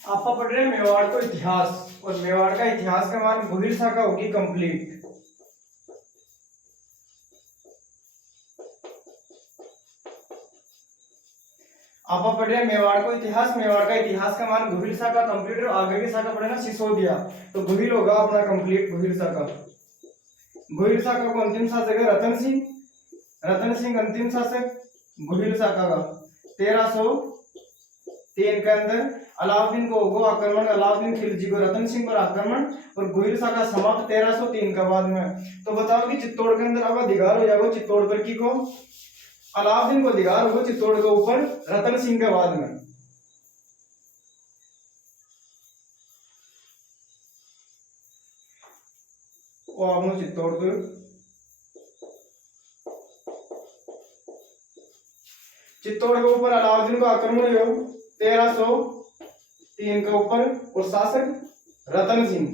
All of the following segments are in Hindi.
आप पढ़ रहे हैं मेवाड़ को इतिहास, और मेवाड़ का इतिहास का मान गोहिल शाखा होगी कंप्लीट। आप पढ़ रहे हैं मेवाड़ को इतिहास, मेवाड़ का इतिहास का मान गोहिल शाखा कंप्लीट, और आगे की शाखा पढ़े ना सिसोदिया, तो गोहिल होगा अपना कंप्लीट गोहिल शाखा। गोहिल शाखा को अंतिम शासक है रतन सिंह, रतन सिंह अंतिम शासक गोहिल शाखा का। 1303 के अंदर अलाउद्दीन को होगा आक्रमण, अलाउद्दीन खिलजी को रतन सिंह पर आक्रमण, और गोहिल शाखा समाप्त 1303 का बाद में। तो बताओ कि चित्तौड़ के अंदर अब अधिकार हो जाएगा चित्तौड़ पर की को, अलाउद्दीन को अधिकार होगा चित्तौड़ के ऊपर रतन सिंह के बाद में। वो आपने चित्तौड़ को चित्तौड़ के ऊपर अलाउद्दीन को आक्रमण हुआ 1303 के ऊपर, और शासक रतन सिंह,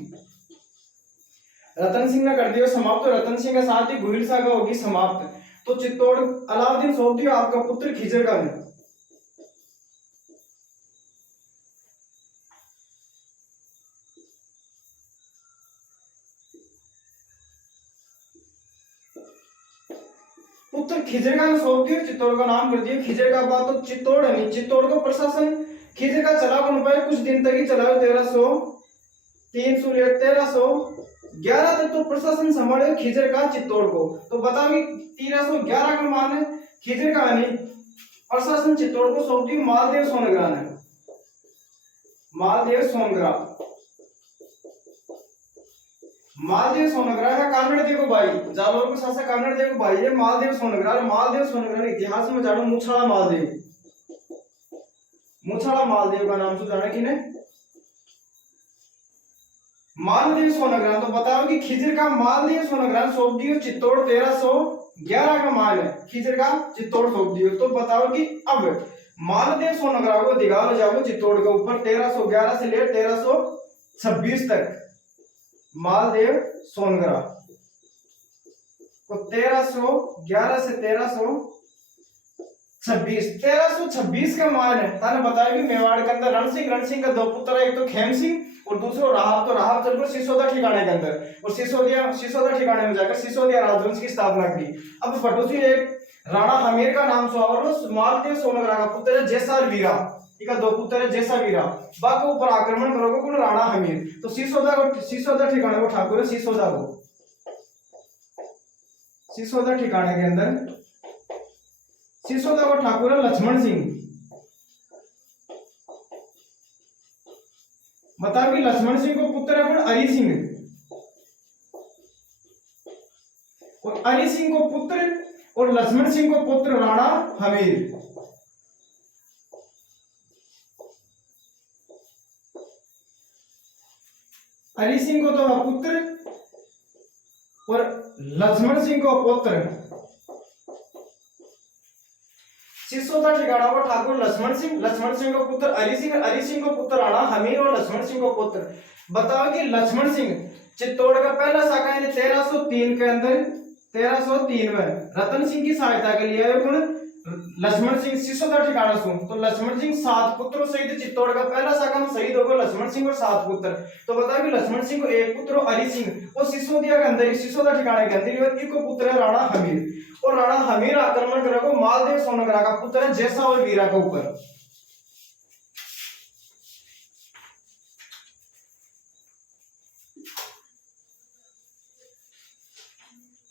रतन सिंह ने कर दिया समाप्त। तो रतन सिंह के साथ ही गोहिल शाखा होगी समाप्त। तो चित्तौड़ अलाउद्दीन सौंप दिया आपका पुत्र खिजर का ने। पुत्र खिजर का सौंप दिया, चित्तौड़ का नाम कर दिया खिजर का। बात तो चित्तौड़ है नहीं, चित्तौड़ का प्रशासन खिजर का चला कौन पाए, कुछ दिन तक ही चला। 1311 तक तो प्रशासन संभाले खिजर का चित्तौड़ को। तो बताओ कि 1311 का मान है खिजर का नहीं, प्रशासन चित्तौड़ को सौंप दी मालदेव सोनग्रा ने। मालदेव सोनग्रा, मालदेव सोनग्रा है कानड़ देव भाई, जालोर के शासक कानड़ देव भाई है मालदेव सोनग्रा। मालदेव सोनग्रा ने इतिहास में जानो मुछाड़ा मालदेव, मुछाड़ा मालदेव का नाम से जाना कि नहीं मालदेव सोनग्रा। तो बताओ कि खिजर का मालदेव सोनग्रा सौंप दियो चित्तौड़ 1311 का मान है खिजर का चित्तौड़ सौंप दियो। तो बताओ कि अब मालदेव सोनग्रा को अधिकार हो जाओ चित्तौड़ के ऊपर 1311 से लेकर 1326 तक। मालदेव सोनग्रा को 1311 से 1326 का मान है। ताने बताया कि मेवाड़ के अंदर रण सिंह का दो पुत्र है, एक तो खेम सिंह और दूसरा राहब। तो राहब चल कर सिसोदा ठिकाने के अंदर, और सिसोदा ठिकाने में जाकर सिसोदिया राजवंश की स्थापना की। अब फटोसी एक राणा हमीर का नाम सुहावर मालदेव सोनग्रा का पुत्र है जैसार वीरा, इका दो पुत्र है जैसा वीरा। बाकी ऊपर आक्रमण करोगे कौन राणा हमीर। तो सिसोदा ठिकाने को ठाकुर है सिसोदा को, सिसोदा ठिकाने के अंदर सिसोदा को ठाकुर है लक्ष्मण सिंह। बताओ कि लक्ष्मण सिंह को पुत्र है कौन अरी सिंह, और अरी सिंह को पुत्र और लक्ष्मण सिंह को पुत्र राणा हमीर। अरी सिंह को तो पुत्र और लक्ष्मण सिंह को पुत्र। सिसोदा ठिकाना को ठाकुर लक्ष्मण सिंह को पुत्र अरी सिंह को पुत्र राणा हमीर, और लक्ष्मण सिंह को पुत्र। बताओ कि लक्ष्मण सिंह चित्तौड़ का पहला शाखा है 1303 के अंदर, 1303 में रतन सिंह की सहायता के लिए लक्ष्मण सिंह सिसोदा ठिकाना सुन। तो लक्ष्मण सिंह 7 पुत्रों सहित चित्तौड़ का पहला शाखा में शहीद होगा लक्ष्मण सिंह और 7 पुत्र। तो बताओ कि लक्ष्मण सिंह को एक पुत्र अरी सिंह, और सिसोदिया के अंदर सिसोदा ठिकाने के अंदर एक पुत्र है राणा हमीर, और राणा हमीर आक्रमण करेगा मालदेव सोनग्रा का पुत्र है जैसा और वीरा के ऊपर।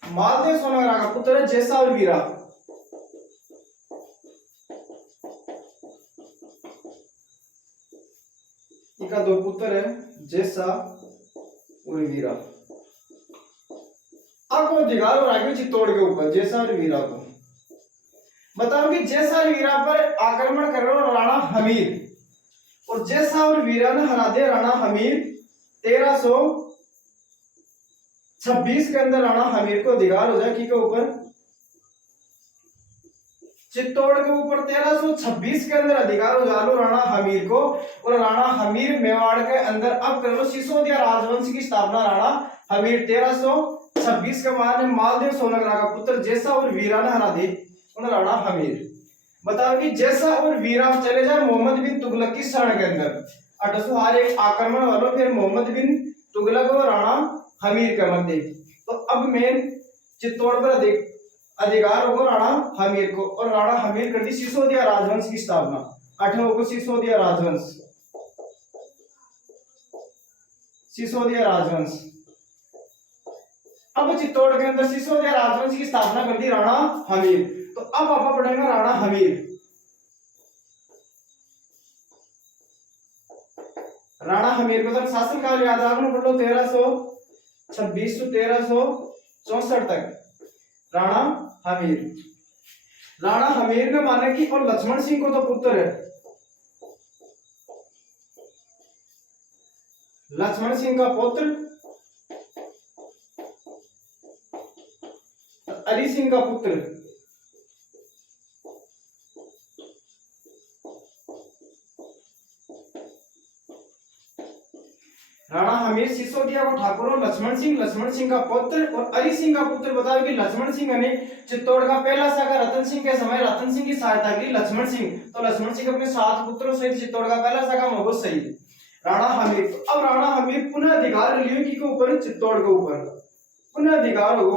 मालदेव सोनग्रा का पुत्र है जैसा और वीरा। इनका दो पुत्र है जैसा और वीरा। अब अधिकार हो रहा है चित्तौड़ के ऊपर जैसा और वीरा को। बताओ कि जैसा और वीरा पर आक्रमण कर रहा राणा हमीर, और जैसा और वीरा ने हरा दिया राणा हमीर। 1326 के अंदर राणा हमीर को अधिकार हो जाए के ऊपर चित्तौड़ के ऊपर। 1326 के अंदर अधिकार हो जालो राणा हमीर को, और राणा हमीर मेवाड़ के अंदर अब कर लो सिसोदिया राजवंश की स्थापना राणा हमीर। 1326 का मान है मालदेव सोनग्रा का पुत्र जैसा और वीरा ने हरा दी राणा हमीर। बताओ कि जैसा और वीरा चले जाए मोहम्मद बिन तुगलक की शरण के अंदर। अटसो हार एक आक्रमण वालों फिर मोहम्मद बिन तुगलक और राणा हमीर के मध्य। तो अब मेन चित्तौड़ पर अधिकार होगा राणा हमीर को, और राणा हमीर कर दी सिसोदिया राजवंश की स्थापना। 8वां को सिसोदिया राजवंश, सिसोदिया राजवंश। अब चित्तौड़ के अंदर सिसोदिया राजवंश की स्थापना कर दी राणा हमीर। तो अब आप पढ़ेंगे राणा हमीर। राणा हमीर को शासन काल याद रखना पड़ लो 1326 से 1364 तक राणा हमीर। राणा हमीर ने माना कि और लक्ष्मण सिंह को तो पुत्र है, लक्ष्मण सिंह का पुत्र अली सिंह का पुत्र राणा हमीर सिसोदिया को ठाकुर और लक्ष्मण सिंह का पुत्र और अली सिंह का पुत्र। बताओ कि लक्ष्मण सिंह ने चित्तौड़ का पहला शाखा रतन सिंह के समय रतन सिंह की सहायता की लक्ष्मण सिंह, तो लक्ष्मण सिंह अपने 7 पुत्रों सहित चित्तौड़ का पहला शाखा मोहब्बत सही राणा हमीर। तो अब राणा हमीर पुनः अधिकार लियो कि के ऊपर चित्तौड़ के ऊपर पुनः अधिकार हो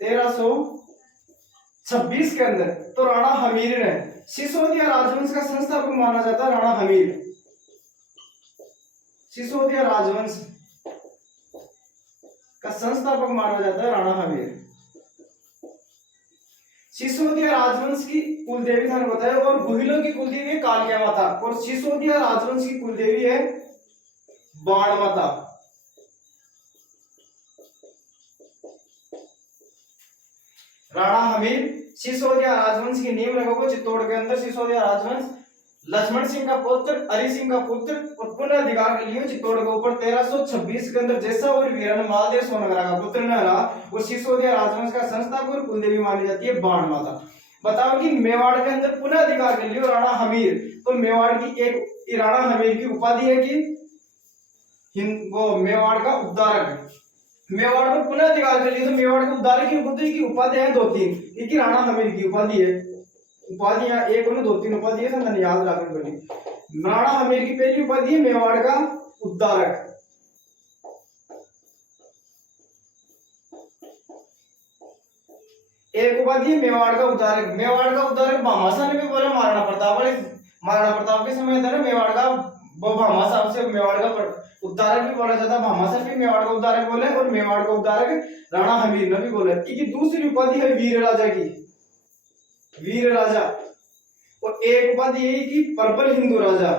1326 के अंदर। तो राणा हमीर ने सिसोदिया राजवंश का संस्थापक माना जाता है राणा हमीर। सिसोदिया राजवंश का संस्थापक माना जाता है राणा हमीर। सिसोदिया राजवंश की कुलदेवी था बताया, और गुहिलों की कुलदेवी है कालिया माता, और सिसोदिया राजवंश की कुलदेवी है बाण माता। राणा हमीर सिसोदिया राजवंश की नींव रखोगे चित्तौड़ के अंदर। सिसोदिया राजवंश लक्ष्मण सिंह का पुत्र अली सिंह का पुत्र और पुनः अधिकार कर लियो चित्तौड़ के ऊपर 1326 के अंदर। जैसा और वीरन मालदेव सोनगरा का पुत्र न रहा, वो सिसोदिया राजवंश का संस्थापक और कुलदेवी मानी जाती है बाण माता। बताओ कि मेवाड़ के अंदर पुनः अधिकार कर लियो राणा हमीर। तो मेवाड़ की एक राणा हमीर की उपाधि है कि वो मेवाड़ का उद्धारक। मेवाड़ को पुनः अधिकार कर लिया तो मेवाड़ के उद्धारक की उपाधि है 2-3, एक ही राणा हमीर की उपाधि है। उपाधियां एक और 2-3 उपाधि है, तो याद रखनी पड़ेगी। राणा हमीर की पहली उपाधि है मेवाड़ का उद्धारक। एक उपाधि है मेवाड़ का उद्धारक। मेवाड़ का उद्धारक भामाशाह ने भी बोला महाराणा प्रताप के समय था ना मेवाड़ का भामाशाह से मेवाड़ का उद्धारक भी बोला जाता है। भामाशाह भी मेवाड़ का उद्धारक बोले और मेवाड़ का उद्धारक राणा हमीर ने भी बोले। इसकी दूसरी उपाधि है वीर राजा की, वीर राजा। और एक उपाधि यही कि प्रबल हिंदू राजा,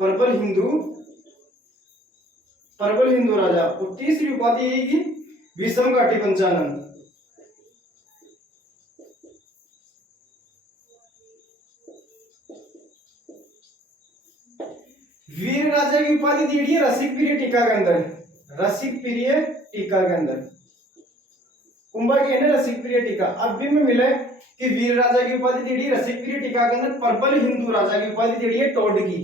प्रबल हिंदू राजा। और तीसरी उपाधि यही कि विषम घाटी पंचानन। वीर राजा की उपाधि दी है रसिक प्रिय टीका के अंदर, रसिक प्रिय टीका के अंदर कुंभा की है ना रसिक प्रिय टीका। अब भी में मिले कि वीर राजा की उपाधि दी है रसिक प्रिय टीका के अंदर। प्रबल हिंदू राजा की उपाधि दी है टोड की।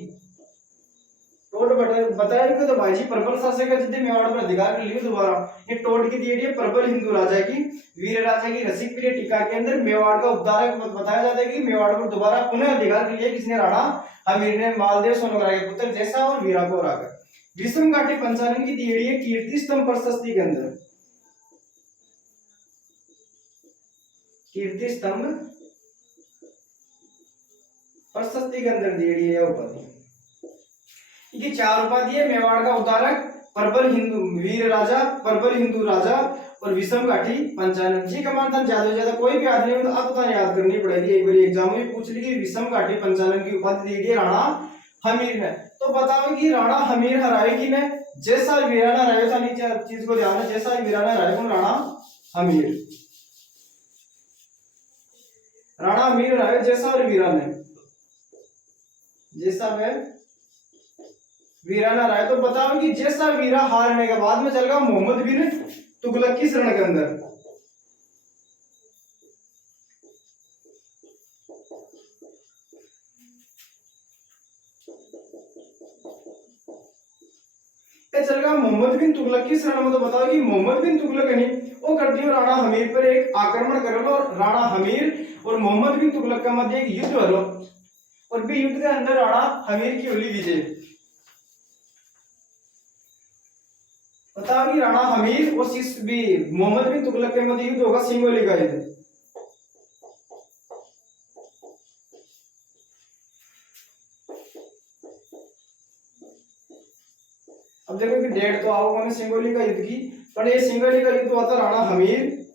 टोड बताया तो भाई जी प्रबल शासक जितने मेवाड़ पर अधिकार कर लियो दोबारा। ये टोड की दी है प्रबल हिंदू राजा की। वीर राजा की रसिक प्रिय टीका के अंदर मेवाड़ का उद्धारक बताया जाता है कि मेवाड़ पर दोबारा पुनः अधिकार कर लिया किसने, राणा हमीर ने मालदेव सोनगरा के पुत्र जैसा और वीरा को हराकर। विषम घाटी पंचानन की दी है कीर्ति स्तंभ प्रशस्ति के अंदर, कीर्ति स्तंभ प्रशस्ति के अंदर दी है उपाधि। ये 4 उपाधि है मेवाड़ का उद्धारक, प्रबल हिंदू वीर राजा, प्रबल हिंदू राजा और विषम घाटी पंचानन। जी कमान था ज्यादा से ज्यादा कोई भी आदमी हो तो अब तो याद करनी पड़ेगी। एक बार एग्जाम में पूछ ली कि विषम घाटी पंचानन की उपाधि दी है राणा हमीर ने। तो बताओ कि राणा हमीर हराए कि ने, जैसा वीराना हराए था, नीचे चीज को ध्यान है, जैसा वीराना हराए कौन, राणा हमीर। राणा हमीर हराए जैसा और वीरा ने, जैसा वे वीराना राय। तो बताओ कि जैसा वीरा हारने के बाद में चल गया मोहम्मद बिन तुगलक की शरण के अंदर। चल गया मोहम्मद बिन तुगलक की शरण में। तो बताओ कि मोहम्मद बिन तुगलक नहीं वो कर दियो राणा हमीर पर एक आक्रमण करेलो और राणा हमीर और मोहम्मद बिन तुगलक के मध्य एक युद्ध हलो और भी युद्ध के अंदर राणा हमीर की हुई विजय। बताओ कि राणा हमीर और शिष्य भी मोहम्मद बिन तुगलक के मध्य युद्ध होगा सिंगोली का युद्ध। अब देखो कि डेट तो आओ मैंने सिंगोली का युद्ध की, पर ये सिंगोली का युद्ध हुआ था राणा हमीर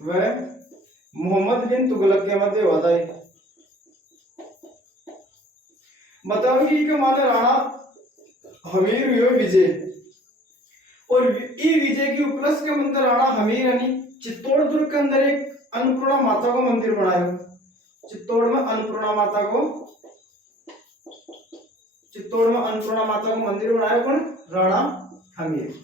व मोहम्मद बिन तुगलक के मध्य हुआ था। बताओ कि माने राणा हमीर हुए विजय और ई विजय की उपलक्ष्य के अंदर राणा हमीर यानी चित्तौड़ दुर्ग के अंदर एक अन्नपूर्णा माता को मंदिर बनाया। चित्तौड़ में अन्नपूर्णा माता को मंदिर बनाया कौन? राणा हमीर।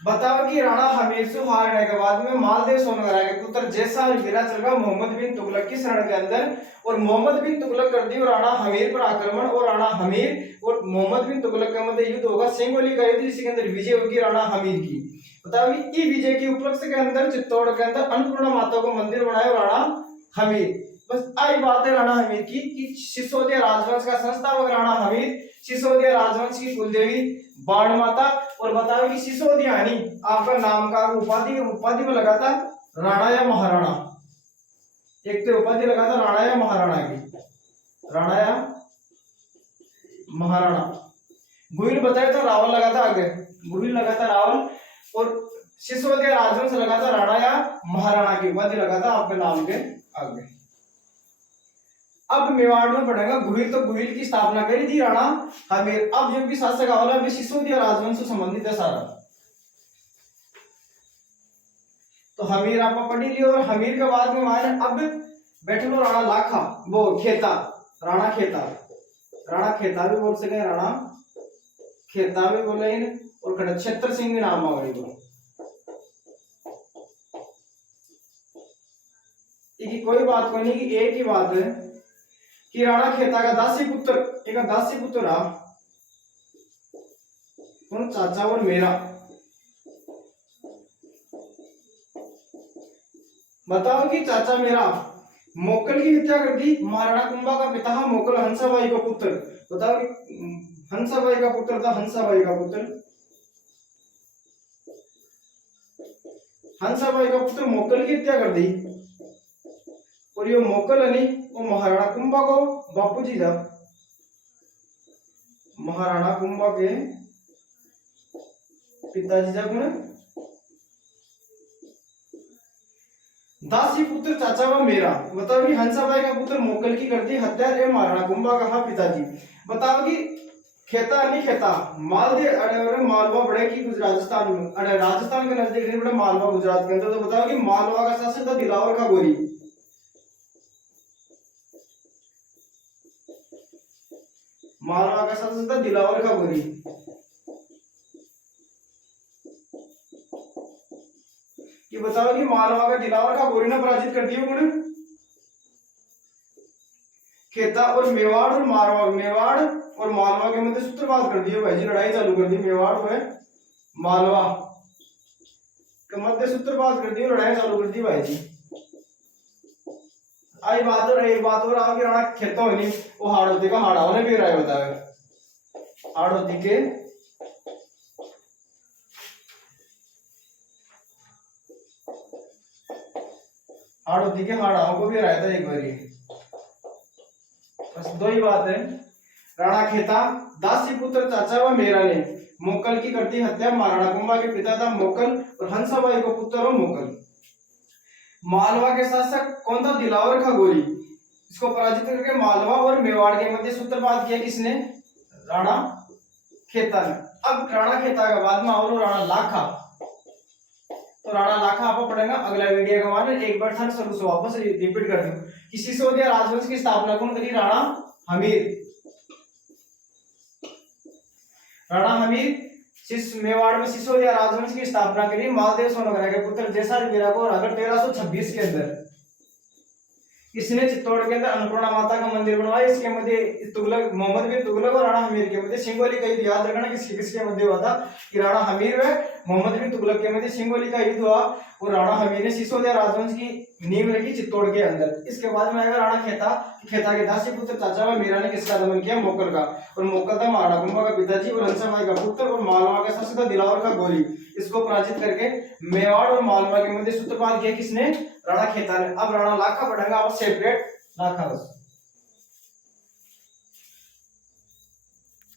बताओ कि राणा हमीर से हारने के बाद में मालदेव सोनगरा के पुत्र जैसा वीरा चल गया मोहम्मद बिन तुगलक की शरण के अंदर और मोहम्मद बिन तुगलक कर दी राणा हमीर पर आक्रमण और राणा हमीर और मोहम्मद बिन तुगलक के मध्य युद्ध होगा सिंगोली का युद्ध, जिसके अंदर विजय होगी राणा हमीर की। बताओ कि ई विजय की उपलक्ष्य के अंदर चित्तौड़ के अंदर अन्नपूर्णा माता को मंदिर बनाया राणा हमीर। बस आई बात है राणा हमीर की कि सिसोदिया राजवंश का संस्थापक राणा हमीर, सिसोदिया राजवंश की कुलदेवी बाण माता। और बताओ कि सिसोदिया यानी आपका नाम का उपाधि में लगा था राणा या महाराणा। एक तो उपाधि लगा था राणा या महाराणा की, राणा या महाराणा। गुहिल बताया था रावल लगा था आगे, गुहिल लगा था रावल और सिसोदिया राजवंश लगा था राणा या महाराणा की उपाधि लगा था आपके नाम के आगे। अब मेवाड़ में पड़ेगा गुहिल, तो गुहिल की स्थापना करी थी राणा हमीर। अब जो भी शासक आवला सिसोदिया राजवंश से संबंधित है सारा। तो हमीर आपको पढ़ी लियो और हमीर के बाद में हमारे अब बैठे लो राणा लाखा, वो खेता, राणा खेता, राणा खेता भी बोल सके, राणा खेता भी बोले इन और छत्र सिंह भी नाम आवड़ी को। इसकी कोई बात कोई नहीं कि एक ही बात है कि राणा खेता का दासी पुत्र, एक दासी पुत्र रहा कौन? चाचा और मेरा। बताओ कि चाचा मेरा मोकल की हत्या कर दी। महाराणा कुंभा का पिता मोकल हंसाबाई का पुत्र। बताओ कि हंसाबाई का पुत्र था, हंसाबाई का पुत्र, हंसाबाई का पुत्र मोकल की हत्या कर दी और ये मोकल यानी वो महाराणा कुंभा को बापूजी था, महाराणा कुंभा के पिताजी था कौन? दासी पुत्र चाचा व मेरा। बताओ कि हंसाबाई का पुत्र मोकल की करती हत्या रे महाराणा कुंभा का पिताजी। बताओ कि खेता नहीं खेता मालदेव अरे मालवा बड़े की राजस्थान में, अरे राजस्थान के नजदीक नहीं बड़े मालवा गुजरात के अंदर। तो बताओ कि मालवा का शासक था दिलावर का गोरी। मालवा का शासक था दिलावर का गोरी। ये बताओ कि मालवा का दिलावर का गोरी ने पराजित कर दिया कौन? खेता और मेवाड़ और मारवा, मेवाड़ और मालवा के मध्य सूत्रपात कर दिया भाई जी, लड़ाई चालू कर दी। मेवाड़ और मालवा के मध्य सूत्रपात कर दिया, लड़ाई चालू कर दी भाई जी। आई बात और एक बात और आगे राणा खेता होनी वो हाड़ौती का हाड़ा होने भी राय बतावे। हाड़ौती के हाड़ौती के हाड़ाओं को भी राय था एक बारी। बस दो ही बात है। राणा खेता दासी पुत्र चाचा व मेरा ने मोकल की करती हत्या। महाराणा कुंभा के पिता था मोकल और हंसाबाई को पुत्र हो मोकल। मालवा के शासक कौन था? दिलावर का गोरी। इसको पराजित करके मालवा और मेवाड़ के मध्य सूत्रपात किया किसने? राणा खेता ने। अब राणा खेता के बाद में और राणा लाखा। तो राणा लाखा आपको पढ़ेगा अगला वीडियो के बाद। एक बार था शुरू से वापस रिपीट कर दूं कि सिसोदिया राजवंश की स्थापना कौन करी? राणा हमीर। राणा हमीर मेवाड़ में सिसोदिया राजवंश की स्थापना करी मालदेव सोनगरा के पुत्र जैसा वीरा को अगर 1326 के अंदर इसने चित्तौड़ के अंदर अन्नपूर्णा माता का मंदिर बनवाया। इसके मध्य तुगलक मोहम्मद बिन तुगलक और राणा हमीर के मध्य सिंगोली का युद्ध, याद रखना किसके किसके मध्य हुआ था कि राणा हमीर व मोहम्मद बिन तुगलक के मध्य सिंगोली का युद्ध हुआ और राणा हमीर ने सिसोदिया राजवंश की नींव रखी चित्तौड़ के अंदर। इसके बाद में आएगा राणा खेता। खेता के दासी पुत्र चाचा व मीरा ने किसका दमन किया? मोकल का। और मोकल था महाराणा कुंभा का पिताजी और हंसाबाई का पुत्र और मालवा का शासक था दिलावर का गोरी। इसको पराजित करके मेवाड़ और मालवा के मध्य सूत्रपात किया किसने? राणा खेता ने। अब राणा लाखा पढ़ेगा और सेपरेट लाखा बस।